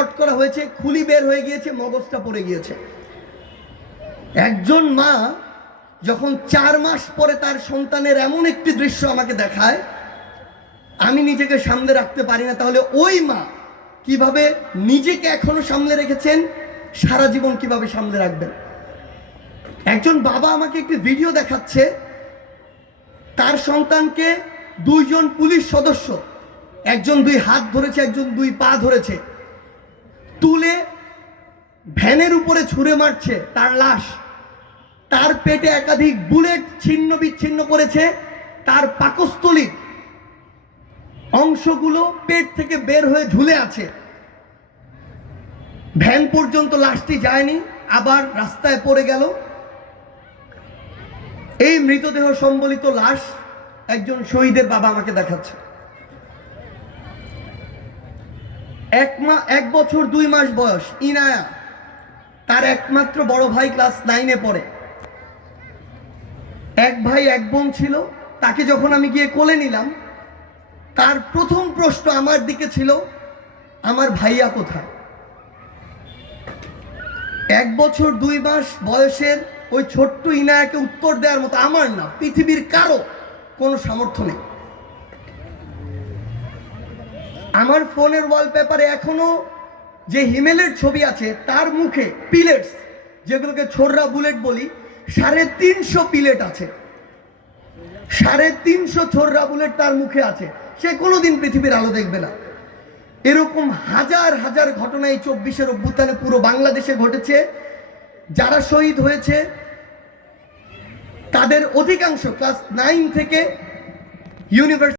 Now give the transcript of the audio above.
Short করা হয়েছে, খুলি বের হয়ে গিয়েছে, মগজটা পড়ে গিয়েছে। একজন মা যখন 4 মাস পরে তার সন্তানের এমন একটি দৃশ্য আমাকে দেখায়, আমি নিজেকে সামলে রাখতে পারি না। তাহলে ওই মা কিভাবে নিজেকে এখনো সামলে রেখেছেন, সারা জীবন কিভাবে সামলে রাখবেন? একজন বাবা আমাকে একটি ভিডিও দেখাচ্ছে, তার সন্তানকে 2 জন পুলিশ সদস্য, একজন 2 হাত ধরেছে, একজন 2 পা ধরেছে, তুলে ভ্যানের উপরে ছুঁড়ে মারছে তার লাশ। তার পেটে একাধিক বুলেট ছিন্ন বিচ্ছিন্ন করেছে, তার পাকস্থলীর অংশগুলো পেট থেকে বের হয়ে ঝুলে আছে। ভ্যান পর্যন্ত লাশটি যায়নি, আবার রাস্তায় পড়ে গেল। এই মৃতদেহ সম্বলিত লাশ একজন শহীদের বাবা আমাকে দেখাচ্ছে। 1 বছর 2 মাস বয়স ইনায়া, তার একমাত্র বড় ভাই ক্লাস 9-এ পড়ে। 1 ভাই 1 বোন ছিল। তাকে যখন আমি গিয়ে কোলে নিলাম, তার প্রথম প্রশ্ন আমার দিকে ছিল, আমার ভাইয়া কোথায়? 1 বছর 2 মাস বয়সের ওই ছোট্ট ইনায়াকে উত্তর দেওয়ার মতো আমার না, পৃথিবীর কারো কোনো সামর্থ্য নেই। আমার ফোনের ওয়ালপেপারে এখনো যে হিমেলের ছবি আছে, তার মুখে পিলেটস, যেগুলোকে ছোড়রা বুলেট বলি, 350 পিলেট আছে। 350 ছোড়রা বুলেট তার মুখে আছে। সে কোনোদিন পৃথিবীর আলো দেখবে না। এরকম হাজার হাজার ঘটনা এই 24-এর অভ্যুত্থানে পুরো বাংলাদেশে ঘটেছে। যারা শহীদ হয়েছে তাদের অধিকাংশ ক্লাস 9 থেকে ইউনিভার্সিটি